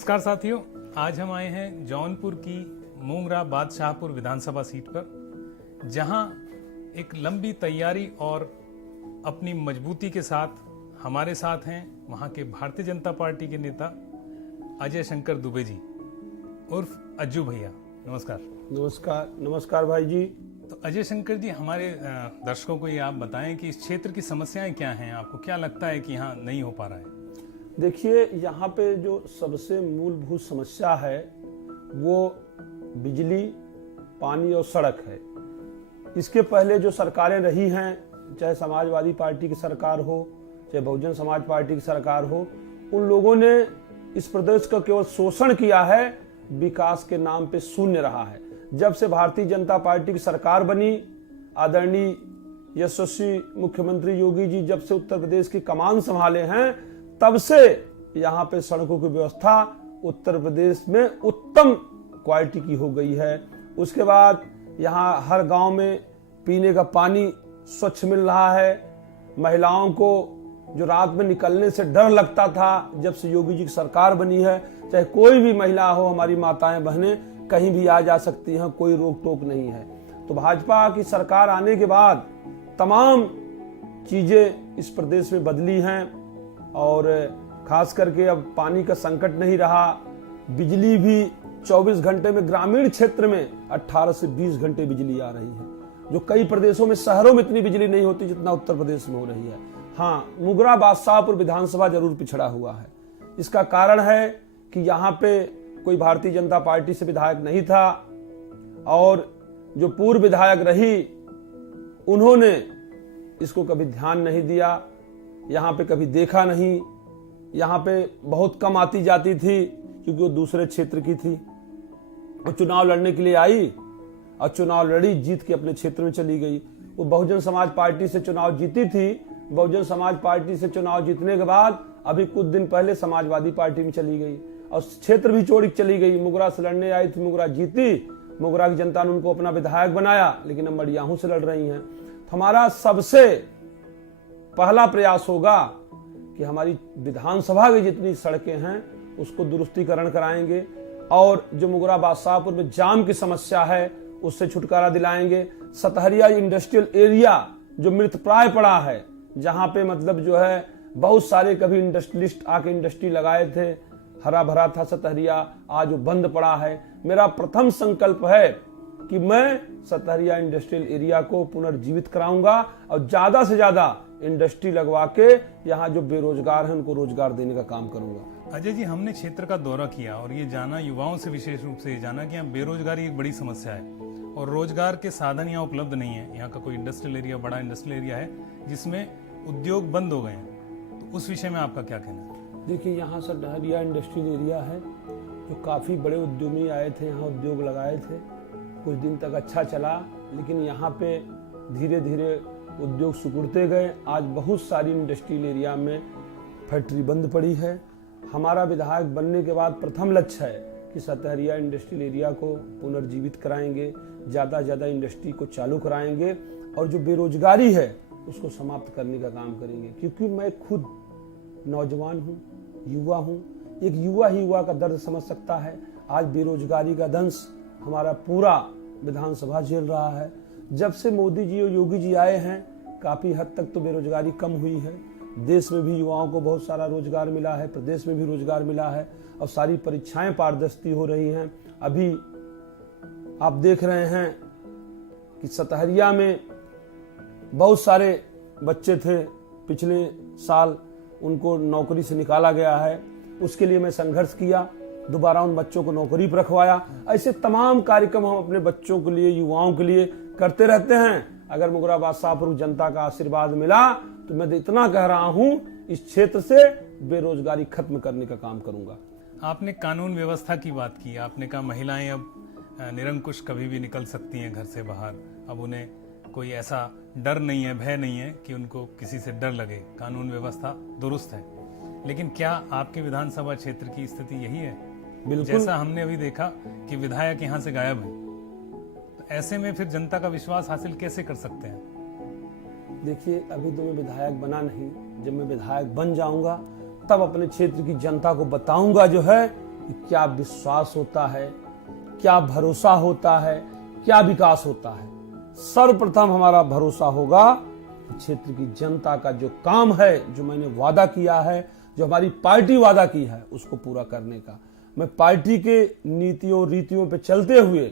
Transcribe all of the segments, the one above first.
नमस्कार साथियों, आज हम आए हैं जौनपुर की मोंगरा बादशाहपुर विधानसभा सीट पर, जहां एक लंबी तैयारी और अपनी मजबूती के साथ हमारे साथ हैं वहां के भारतीय जनता पार्टी के नेता अजय शंकर दुबे जी उर्फ अज्जू भैया। नमस्कार। नमस्कार। नमस्कार भाई जी। तो अजय शंकर जी, हमारे दर्शकों को ये आप बताएं कि इस क्षेत्र की समस्याएं क्या हैं, आपको क्या लगता है कि यहाँ नहीं हो पा रहा है? देखिए, यहाँ पे जो सबसे मूलभूत समस्या है वो बिजली, पानी और सड़क है। इसके पहले जो सरकारें रही हैं, चाहे समाजवादी पार्टी की सरकार हो, चाहे बहुजन समाज पार्टी की सरकार हो, उन लोगों ने इस प्रदेश का केवल शोषण किया है, विकास के नाम पे शून्य रहा है। जब से भारतीय जनता पार्टी की सरकार बनी, आदरणीय यशस्वी मुख्यमंत्री योगी जी जब से उत्तर प्रदेश की कमान संभाले हैं, तब से यहाँ पे सड़कों की व्यवस्था उत्तर प्रदेश में उत्तम क्वालिटी की हो गई है। उसके बाद यहाँ हर गांव में पीने का पानी स्वच्छ मिल रहा है। महिलाओं को जो रात में निकलने से डर लगता था, जब से योगी जी की सरकार बनी है, चाहे कोई भी महिला हो, हमारी माताएं बहनें कहीं भी आ जा सकती हैं, कोई रोक टोक नहीं है। तो भाजपा की सरकार आने के बाद तमाम चीजें इस प्रदेश में बदली हैं और खास करके अब पानी का संकट नहीं रहा। बिजली भी 24 घंटे में ग्रामीण क्षेत्र में 18 से 20 घंटे बिजली आ रही है, जो कई प्रदेशों में, शहरों में इतनी बिजली नहीं होती जितना उत्तर प्रदेश में हो रही है। हाँ, मोंगरा बादशाहपुर विधानसभा जरूर पिछड़ा हुआ है। इसका कारण है कि यहाँ पे कोई भारतीय जनता पार्टी से विधायक नहीं था और जो पूर्व विधायक रही उन्होंने इसको कभी ध्यान नहीं दिया, यहाँ पे कभी देखा नहीं। यहाँ पे बहुत कम आती जाती थी क्योंकि वो दूसरे क्षेत्र की थी। वो चुनाव लड़ने के लिए आई और चुनाव लड़ी, जीत के अपने क्षेत्र में चली गई। वो बहुजन समाज पार्टी से चुनाव जीती थी। बहुजन समाज पार्टी से चुनाव जीतने के बाद अभी कुछ दिन पहले समाजवादी पार्टी में चली गई और क्षेत्र भी छोड़ चली गई। मोंगरा से लड़ने आई थी, मोंगरा जीती, मोंगरा की जनता ने उनको अपना विधायक बनाया, लेकिन अब मडियाहू से लड़ रही हैं। तो हमारा सबसे पहला प्रयास होगा कि हमारी विधानसभा की जितनी सड़कें हैं उसको दुरुस्तीकरण कराएंगे और जो मोंगरा बादशाहपुर में जाम की समस्या है उससे छुटकारा दिलाएंगे। सतहरिया इंडस्ट्रियल एरिया जो मृतप्राय पड़ा है, जहां पे मतलब जो है बहुत सारे कभी इंडस्ट्रियलिस्ट आके इंडस्ट्री लगाए थे, हरा भरा था सतहरिया, आज वो बंद पड़ा है। मेरा प्रथम संकल्प है कि मैं सतहरिया इंडस्ट्रियल एरिया को पुनर्जीवित कराऊंगा और ज्यादा से ज्यादा इंडस्ट्री लगवा के यहाँ जो बेरोजगार हैं उनको रोजगार देने का काम करूंगा। अजय जी, हमने क्षेत्र का दौरा किया और ये जाना, युवाओं से विशेष रूप से ये जाना कि यहाँ बेरोजगारी एक बड़ी समस्या है और रोजगार के साधन यहाँ उपलब्ध नहीं है। यहाँ का कोई इंडस्ट्रियल एरिया, बड़ा इंडस्ट्रियल एरिया है जिसमें उद्योग बंद हो गए हैं, तो उस विषय में आपका क्या कहना है? देखिए, यहाँ सतहरिया इंडस्ट्रियल एरिया है जो काफी बड़े उद्यमी आए थे, यहाँ उद्योग लगाए थे, कुछ दिन तक अच्छा चला, लेकिन यहाँ पे धीरे धीरे उद्योग सिकुड़ते गए। आज बहुत सारी इंडस्ट्रियल एरिया में फैक्ट्री बंद पड़ी है। हमारा विधायक बनने के बाद प्रथम लक्ष्य है कि सतहरिया इंडस्ट्रियल एरिया को पुनर्जीवित कराएंगे, ज़्यादा से ज़्यादा इंडस्ट्री को चालू कराएंगे और जो बेरोजगारी है उसको समाप्त करने का काम करेंगे। क्योंकि मैं खुद नौजवान हूँ, युवा हूँ, एक युवा ही युवा का दर्द समझ सकता है। आज बेरोजगारी का दंश हमारा पूरा विधानसभा झेल रहा है। जब से मोदी जी और योगी जी आए हैं काफी हद तक तो बेरोजगारी कम हुई है। देश में भी युवाओं को बहुत सारा रोजगार मिला है, प्रदेश में भी रोजगार मिला है और सारी परीक्षाएं पारदर्शी हो रही हैं। अभी आप देख रहे हैं कि सतहरिया में बहुत सारे बच्चे थे, पिछले साल उनको नौकरी से निकाला गया है। उसके लिए मैं संघर्ष किया, दोबारा उन बच्चों को नौकरी पर रखवाया। ऐसे तमाम कार्यक्रम हम अपने बच्चों के लिए, युवाओं के लिए करते रहते हैं। अगर मोंगरा बादशाहपुर जनता का आशीर्वाद मिला तो मैं इतना कह रहा हूं, इस क्षेत्र से बेरोजगारी खत्म करने का काम करूंगा। आपने कानून व्यवस्था की बात की, आपने कहा महिलाएं अब निरंकुश कभी भी निकल सकती हैं घर से बाहर, अब उन्हें कोई ऐसा डर नहीं है, भय नहीं है कि उनको किसी से डर लगे, कानून व्यवस्था दुरुस्त है। लेकिन क्या आपके विधानसभा क्षेत्र की स्थिति यही है? बिल्कुल। जैसा हमने अभी देखा कि विधायक यहाँ से गायब है, तो ऐसे में फिर जनता का विश्वास हासिल कैसे कर सकते हैं? देखिए, अभी तो मैं विधायक बना नहीं, जब मैं विधायक बन जाऊंगा तब अपने क्षेत्र की जनता को बताऊंगा जो है कि क्या विश्वास होता है, क्या भरोसा होता है, क्या विकास होता है। सर्वप्रथम हमारा भरोसा होगा क्षेत्र की जनता का जो काम है, जो मैंने वादा किया है, जो हमारी पार्टी वादा की है, उसको पूरा करने का। मैं पार्टी के नीतियों रीतियों पे चलते हुए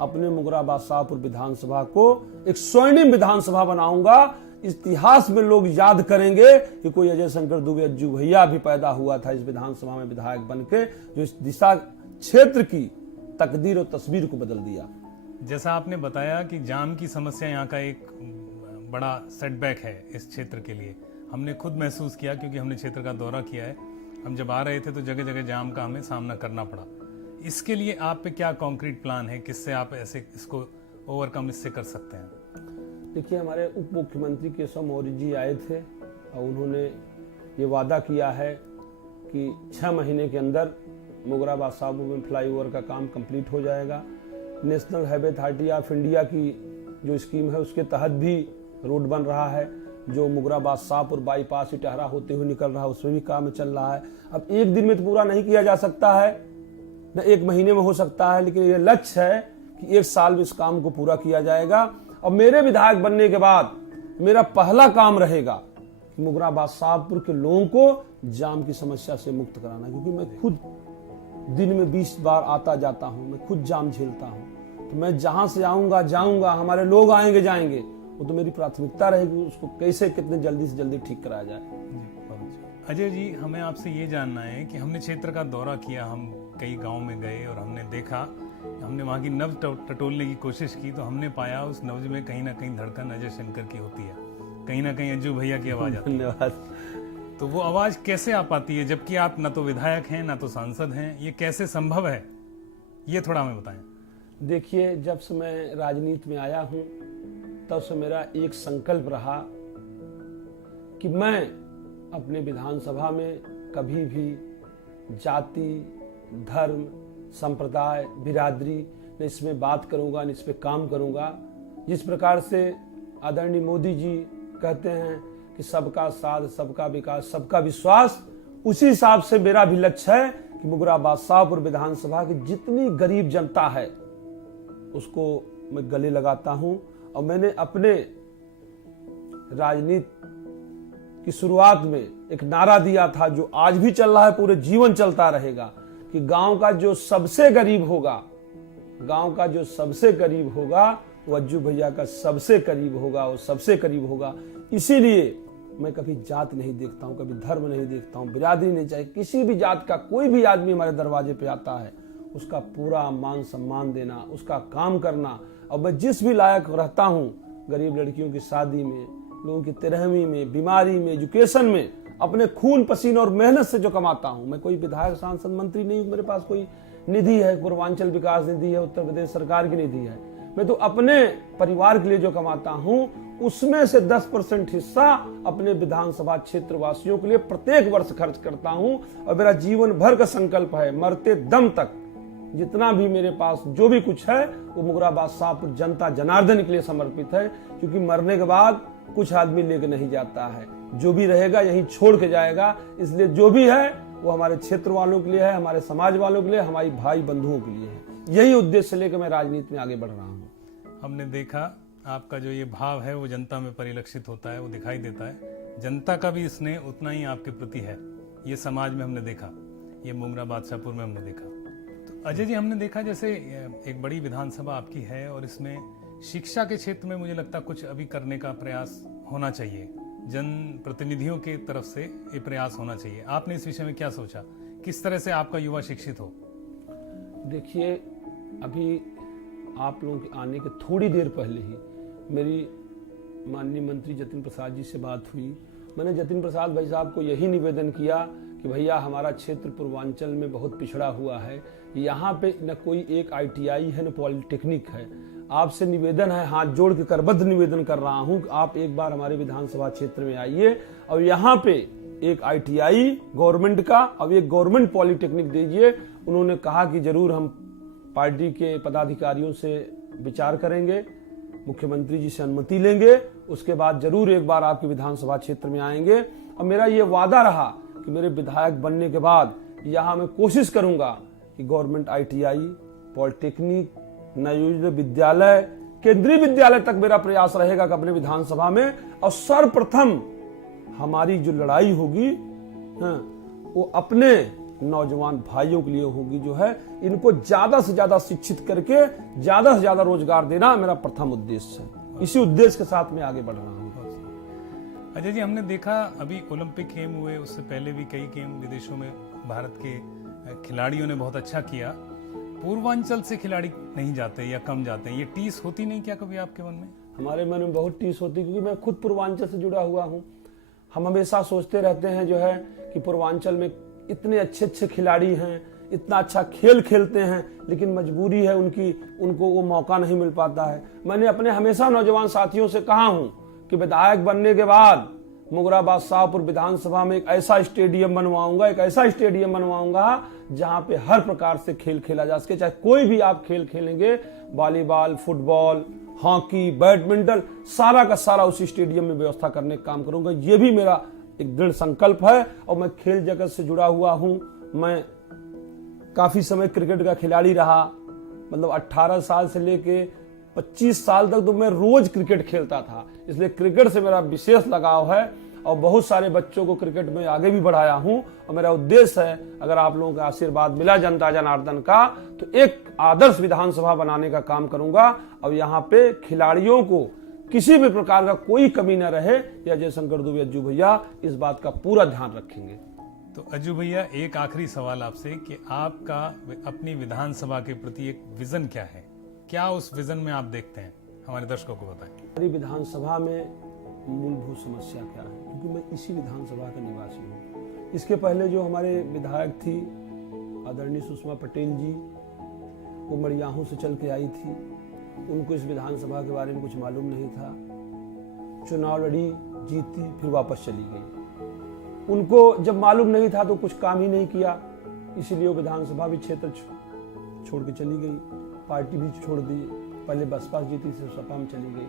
अपने मुगराबाद शाहपुर विधानसभा को एक स्वर्णिम विधानसभा बनाऊंगा। इतिहास में लोग याद करेंगे कि कोई अजय शंकर दुबे अज्जू भैया भी पैदा हुआ था इस विधानसभा में विधायक बनके, जो इस दिशा क्षेत्र की तकदीर और तस्वीर को बदल दिया। जैसा आपने बताया कि जाम की समस्या यहाँ का एक बड़ा सेटबैक है इस क्षेत्र के लिए, हमने खुद महसूस किया क्योंकि हमने क्षेत्र का दौरा किया है। हम जब आ रहे थे तो जगह जगह जाम का हमें सामना करना पड़ा। इसके लिए आप पे क्या कॉन्क्रीट प्लान है, किससे आप ऐसे इसको ओवरकम इससे कर सकते हैं? देखिए, हमारे उप मुख्यमंत्री केशव मौर्य जी आए थे और उन्होंने ये वादा किया है कि 6 महीने के अंदर मुगराबाद शाहपुर में फ्लाईओवर का काम कंप्लीट हो जाएगा। National highway authority of India की जो स्कीम है उसके तहत भी रोड बन रहा है। जो मुगराबाद शाहपुर बाईपास इटहरा होते हुए निकल रहा है उसमें भी काम चल रहा है। अब एक दिन में तो पूरा नहीं किया जा सकता है, न 1 महीने में हो सकता है, लेकिन ये लक्ष्य है कि 1 साल में इस काम को पूरा किया जाएगा। और मेरे विधायक बनने के बाद मेरा पहला काम रहेगा कि मुगराबाद शाहपुर के लोगों को जाम की समस्या से मुक्त कराना, क्योंकि मैं खुद दिन में 20 बार आता जाता हूं, मैं खुद जाम झेलता हूं। तो मैं जहां से आऊंगा जाऊंगा, हमारे लोग आएंगे जाएंगे, वो तो मेरी प्राथमिकता रहेगी उसको कैसे कितने जल्दी से जल्दी ठीक कराया जाए। अजय जी, हमें आपसे ये जानना है कि हमने क्षेत्र का दौरा किया, हम कई गांव में गए और हमने देखा, हमने वहाँ की नब्ज टटोलने की कोशिश की, तो हमने पाया उस नब्ज में कहीं ना कहीं धड़कन अजय शंकर की होती है, कहीं ना कहीं अज्जू भैया की आवाज आती है। धन्यवाद। तो वो आवाज कैसे आ पाती है जबकि आप न तो विधायक हैं न तो सांसद हैं, ये कैसे संभव है, ये थोड़ा हमें बताएं। देखिए, जब से मैं राजनीति में आया हूं तब से मेरा एक संकल्प रहा कि मैं अपने विधानसभा में कभी भी जाति, धर्म, संप्रदाय, बिरादरी न इसमें बात करूंगा, न इस पे काम करूंगा। जिस प्रकार से आदरणीय मोदी जी कहते हैं कि सबका साथ, सबका विकास, सबका विश्वास, उसी हिसाब से मेरा भी लक्ष्य है कि मुगराबाद शाहपुर विधानसभा की जितनी गरीब जनता है उसको मैं गले लगाता हूं। और मैंने अपने राजनीति की शुरुआत में एक नारा दिया था जो आज भी चल रहा है, पूरे जीवन चलता रहेगा, कि गांव का जो सबसे गरीब होगा, गांव का जो सबसे करीब होगा वो अज्जू भैया का सबसे करीब होगा, वो सबसे करीब होगा। इसीलिए मैं कभी जात नहीं देखता हूं, कभी धर्म नहीं देखता हूं, बिरादरी नहीं, चाहे किसी भी जात का कोई भी आदमी हमारे दरवाजे पे आता है उसका पूरा मान सम्मान देना, उसका काम करना। और मैं जिस भी लायक रहता हूं, गरीब लड़कियों की शादी में, लोगों की तिरहमी में, बीमारी में, एजुकेशन में, अपने खून पसीना और मेहनत से जो कमाता हूं। मैं कोई विधायक, सांसद, मंत्री नहीं हूं, मेरे पास कोई निधि है, पूर्वांचल विकास निधि है, उत्तर प्रदेश सरकार की निधि है। मैं तो अपने परिवार के लिए जो कमाता हूं उसमें से 10% हिस्सा अपने विधानसभा क्षेत्र वासियों के लिए प्रत्येक वर्ष खर्च करता हूं। और मेरा जीवन भर का संकल्प है, मरते दम तक जितना भी मेरे पास जो भी कुछ है वो मुगराबाद शाहपुर जनता जनार्दन के लिए समर्पित है। क्योंकि मरने के बाद कुछ आदमी लेके नहीं जाता है, जो भी रहेगा यहीं छोड़ के जाएगा। इसलिए जो भी है वो हमारे क्षेत्र वालों के लिए है, हमारे समाज वालों के लिए, हमारे भाई बंधुओं के लिए है। यही उद्देश्य लेकर मैं राजनीति में आगे बढ़ रहा हूँ। हमने देखा आपका जो ये भाव है वो जनता में परिलक्षित होता है, वो दिखाई देता है। जनता का भी स्नेह उतना ही आपके प्रति है, ये समाज में हमने देखा, ये मुगराबाद शाहपुर में हमने देखा। तो अजय जी, हमने देखा जैसे एक बड़ी विधानसभा आपकी है और इसमें शिक्षा के क्षेत्र में मुझे लगता कुछ अभी करने का प्रयास होना चाहिए, जन प्रतिनिधियों के तरफ से ये प्रयास होना चाहिए। आपने इस विषय में क्या सोचा, किस तरह से आपका युवा शिक्षित हो? देखिए, अभी आप लोगों के आने के थोड़ी देर पहले ही मेरी माननीय मंत्री जतिन प्रसाद जी से बात हुई। मैंने जतिन प्रसाद भाई साहब को यही निवेदन किया कि भैया हमारा क्षेत्र पूर्वांचल में बहुत पिछड़ा हुआ है, यहाँ पे न कोई एक ITI है न पॉलिटेक्निक है। आपसे निवेदन है, हाथ जोड़ के करबद्ध निवेदन कर रहा हूँ कि आप एक बार हमारे विधानसभा क्षेत्र में आइए और यहाँ पे एक ITI गवर्नमेंट का और एक गवर्नमेंट पॉलिटेक्निक दीजिए। उन्होंने कहा कि जरूर हम पार्टी के पदाधिकारियों से विचार करेंगे, मुख्यमंत्री जी से अनुमति लेंगे, उसके बाद जरूर एक बार आपके विधानसभा क्षेत्र में आएंगे। और मेरा ये वादा रहा कि मेरे विधायक बनने के बाद यहाँ मैं कोशिश करूंगा कि government ITI, polytechnic, Navodaya Vidyalaya, केंद्रीय विद्यालय तक मेरा प्रयास रहेगा कि अपने विधानसभा में, और सर्वप्रथम हमारी जो लड़ाई होगी वो अपने नौजवान भाइयों के लिए होगी, जो है इनको ज्यादा से ज्यादा शिक्षित करके ज्यादा से ज्यादा रोजगार देना मेरा प्रथम उद्देश्य है। इसी उद्देश्य के साथ मैं आगे बढ़ रहा हूँ। अजय जी, हमने देखा अभी ओलंपिक गेम हुए, उससे पहले भी कई गेम विदेशों में भारत के खिलाड़ियों ने बहुत अच्छा किया। पूर्वांचल से खिलाड़ी नहीं जाते या कम जाते हैं, ये टीस होती नहीं क्या कभी आपके मन में? हमारे मन में बहुत टीस होती, क्योंकि मैं खुद पूर्वांचल से जुड़ा हुआ हूँ। हम हमेशा सोचते रहते हैं जो है कि पूर्वांचल में इतने अच्छे अच्छे खिलाड़ी हैं, इतना अच्छा खेल खेलते हैं, लेकिन मजबूरी है उनको वो मौका नहीं मिल पाता है। मैंने अपने हमेशा नौजवान साथियों से कहा हूं कि विधायक बनने के बाद मुगराबाद शाहपुर विधानसभा में एक ऐसा स्टेडियम बनवाऊंगा जहां पे हर प्रकार से खेल खेला जा सके। चाहे कोई भी आप खेल खेलेंगे, वॉलीबॉल, फुटबॉल, हॉकी, बैडमिंटन, सारा का सारा उसी स्टेडियम में व्यवस्था करने का काम करूंगा। ये भी मेरा एक दृढ़ संकल्प है। और मैं खेल जगत से जुड़ा हुआ हूं। मैं काफी समय क्रिकेट का खिलाड़ी रहा, मतलब 18 साल से लेके 25 साल तक तो मैं रोज क्रिकेट खेलता था, इसलिए क्रिकेट से मेरा विशेष लगाव है और बहुत सारे बच्चों को क्रिकेट में आगे भी बढ़ाया हूं। और मेरा उद्देश्य है, अगर आप लोगों का आशीर्वाद मिला जनता जनार्दन का, तो एक आदर्श विधानसभा बनाने का काम करूंगा और यहाँ पे खिलाड़ियों को किसी भी प्रकार का कोई कमी न रहे। या जयशंकर दुबे अज्जू भैया इस बात का पूरा ध्यान रखेंगे। तो अज्जू भैया, एक आखिरी सवाल आपसे कि आपका अपनी विधानसभा के प्रति एक विजन क्या है? क्या उस विजन में आप देखते हैं, हमारे दर्शकों को बताएं। हमारी विधानसभा में मूलभूत समस्या क्या है, क्योंकि मैं इसी विधानसभा का निवासी हूँ। इसके पहले जो हमारे विधायक थी आदरणीय सुषमा पटेल जी, वो मड़ियाहू से चल के आई थी, उनको इस विधानसभा के बारे में कुछ मालूम नहीं था। चुनाव लड़ी, जीती, फिर वापस चली गई। उनको जब मालूम नहीं था तो कुछ काम ही नहीं किया, इसीलिए वो विधानसभा भी क्षेत्र छोड़ के चली गई, पार्टी भी छोड़ दी। पहले बसपा जीती, फिर सपा में चली गई।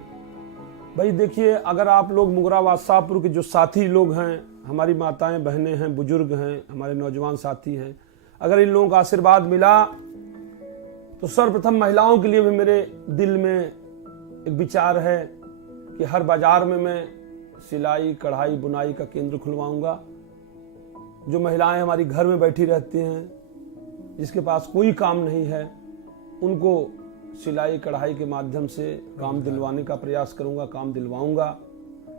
भाई देखिए, अगर आप लोग मुगराबाद शाहपुर के जो साथी लोग हैं, हमारी माताएं बहनें हैं, बुजुर्ग हैं, हमारे नौजवान साथी हैं, अगर इन लोगों का आशीर्वाद मिला तो सर्वप्रथम महिलाओं के लिए भी मेरे दिल में एक विचार है कि हर बाजार में मैं सिलाई, कढ़ाई, बुनाई का केंद्र खुलवाऊंगा। जो महिलाएं हमारी घर में बैठी रहती हैं, जिसके पास कोई काम नहीं है, उनको सिलाई कढ़ाई के माध्यम से काम दिलवाने का प्रयास करूंगा, काम दिलवाऊंगा।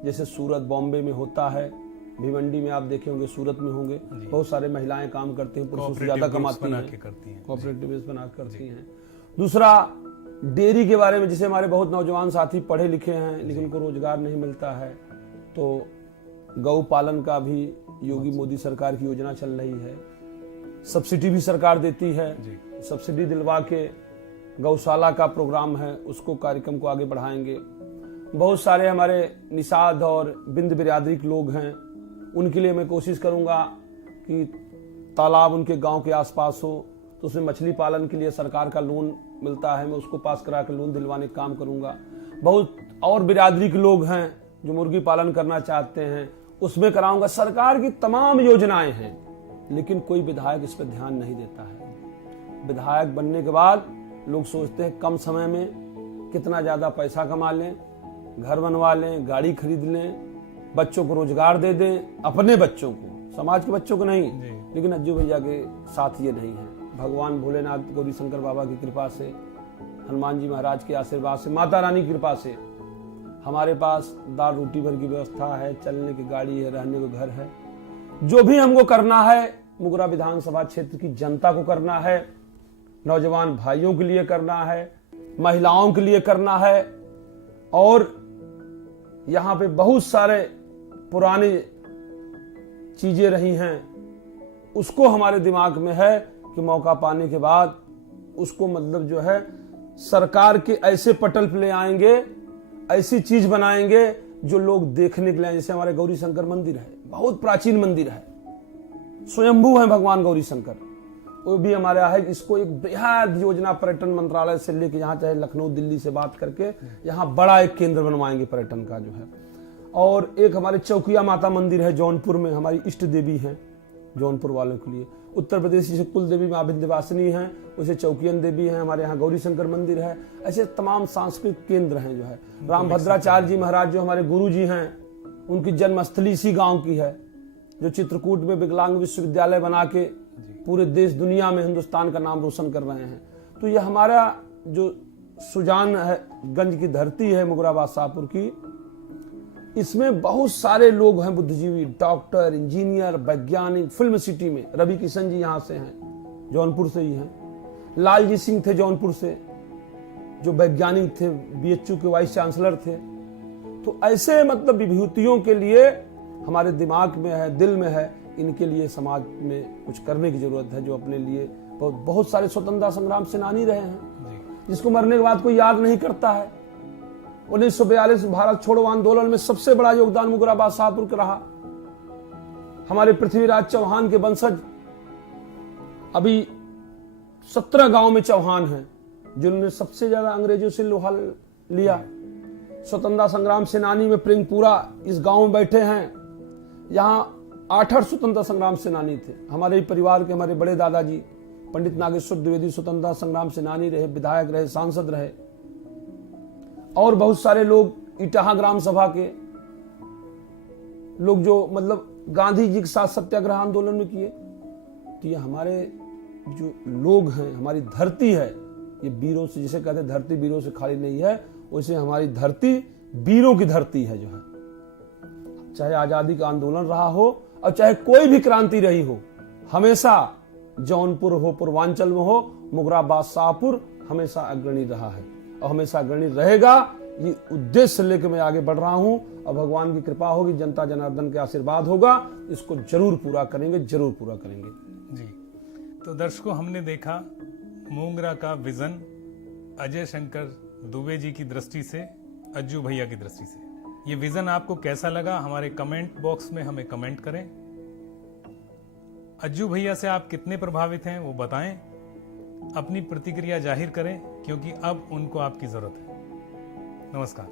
जैसे सूरत, बॉम्बे में होता है, भिवंडी में आप देखे होंगे, सूरत में होंगे, बहुत सारे महिलाएं काम करती हैं, पुरुषों से ज्यादा कमाती हैं, कोऑपरेटिव बना करती हैं। दूसरा, डेयरी के बारे में, जिसे हमारे बहुत नौजवान साथी पढ़े लिखे हैं लेकिन उनको रोजगार नहीं मिलता है, तो गौ पालन का भी योगी मोदी सरकार की योजना चल रही है। सब्सिडी भी सरकार देती है, सब्सिडी दिलवा के गौशाला का प्रोग्राम है, उसको कार्यक्रम को आगे बढ़ाएंगे। बहुत सारे हमारे निषाद और बिंद बिरादरी के लोग हैं, उनके लिए मैं कोशिश करूंगा कि तालाब उनके गांव के आसपास हो, तो उसमें मछली पालन के लिए सरकार का लोन मिलता है, मैं उसको पास करा कर लोन दिलवाने का काम करूंगा। बहुत और बिरादरी के लोग हैं जो मुर्गी पालन करना चाहते हैं, उसमें कराऊंगा। सरकार की तमाम योजनाएं हैं, लेकिन कोई विधायक इस पर ध्यान नहीं देता है। विधायक बनने के बाद लोग सोचते हैं कम समय में कितना ज्यादा पैसा कमा लें, घर बनवा लें, गाड़ी खरीद लें, बच्चों को रोजगार दे दें, अपने बच्चों को, समाज के बच्चों को नहीं। लेकिन अज्जू भैया के साथ ये नहीं है। भगवान भोलेनाथ, गौरी शंकर बाबा की कृपा से, हनुमान जी महाराज के आशीर्वाद से, माता रानी की कृपा से हमारे पास दाल रोटी भर की व्यवस्था है, चलने की गाड़ी है, रहने को घर है। जो भी हमको करना है मुगरा विधानसभा क्षेत्र की जनता को करना है, नौजवान भाइयों के लिए करना है, महिलाओं के लिए करना है। और यहाँ पे बहुत सारे पुरानी चीजें रही हैं, उसको हमारे दिमाग में है कि मौका पाने के बाद उसको मतलब जो है सरकार के ऐसे पटल पे ले आएंगे, ऐसी चीज बनाएंगे जो लोग देखने के लिए। जैसे हमारे गौरी शंकर मंदिर है, बहुत प्राचीन मंदिर है, स्वयंभू है भगवान गौरी शंकर, वो भी हमारे यहाँ है। इसको एक बेहद योजना पर्यटन मंत्रालय से लेके यहाँ, चाहे लखनऊ, दिल्ली से बात करके यहाँ बड़ा एक केंद्र बनवाएंगे पर्यटन का जो है। और एक हमारे चौकिया माता मंदिर है जौनपुर में, हमारी इष्ट देवी है, जौनपुर वालों के लिए। उत्तर प्रदेश जैसे कुल देवी माँ विंध्यवासिनी हैं, वैसे चौकियन देवी हैं, हमारे यहाँ गौरी शंकर मंदिर है, ऐसे तमाम सांस्कृतिक केंद्र हैं जो है। रामभद्राचार्य जी महाराज जो हमारे गुरु जी हैं, उनकी जन्मस्थली इसी गांव की है, जो चित्रकूट में विकलांग विश्वविद्यालय बना के पूरे देश दुनिया में हिंदुस्तान का नाम रोशन कर रहे हैं। तो ये हमारा जो सुजान है गंज की धरती है मुगराबाद शाहपुर की, इसमें बहुत सारे लोग हैं बुद्धिजीवी, डॉक्टर, इंजीनियर, वैज्ञानिक। फिल्म सिटी में रवि किशन जी यहाँ से हैं, जौनपुर से ही हैं। लालजी सिंह थे जौनपुर से, जो वैज्ञानिक थे, बीएचयू के वाइस चांसलर थे। तो ऐसे मतलब विभूतियों के लिए हमारे दिमाग में है, दिल में है, इनके लिए समाज में कुछ करने की जरूरत है, जो अपने लिए बहुत सारे स्वतंत्रता संग्राम सेनानी रहे हैं, जिसको मरने के बाद कोई याद नहीं करता है। 1942 भारत छोड़ो आंदोलन में सबसे बड़ा योगदान मुगराबाद शाहपुर का रहा। हमारे पृथ्वीराज चौहान के वंशज अभी 17 गांव में चौहान हैं, जिन्होंने सबसे ज्यादा अंग्रेजों से लोहा लिया। स्वतंत्रता संग्राम सेनानी में प्रिंगपुरा इस गांव में बैठे हैं। यहाँ 8 स्वतंत्रता संग्राम सेनानी थे। हमारे ही परिवार के हमारे बड़े दादाजी पंडित नागेश्वर द्विवेदी स्वतंत्रता संग्राम सेनानी रहे, विधायक रहे, सांसद रहे। और बहुत सारे लोग इटाहा ग्राम सभा के लोग जो मतलब गांधी जी के साथ सत्याग्रह आंदोलन में किए। तो ये हमारे जो लोग हैं, हमारी धरती है, ये वीरों से, जिसे कहते हैं धरती वीरों से खाली नहीं है, वैसे हमारी धरती वीरों की धरती है जो है। चाहे आजादी का आंदोलन रहा हो और चाहे कोई भी क्रांति रही हो, हमेशा जौनपुर हो, पूर्वांचल में हो, मुगराबाद शाहपुर हमेशा अग्रणी रहा है और हमेशा अग्रणी रहेगा। ये उद्देश्य लेकर मैं आगे बढ़ रहा हूं और भगवान की कृपा होगी, जनता जनार्दन के आशीर्वाद होगा, इसको जरूर पूरा करेंगे, जरूर पूरा करेंगे जी। तो दर्शकों, हमने देखा मुंगरा का विजन अजय शंकर दुबे जी की दृष्टि से, अज्जू भैया की दृष्टि से। ये विजन आपको कैसा लगा, हमारे कमेंट बॉक्स में हमें कमेंट करें। अज्जू भैया से आप कितने प्रभावित हैं वो बताएं, अपनी प्रतिक्रिया जाहिर करें, क्योंकि अब उनको आपकी जरूरत है। नमस्कार।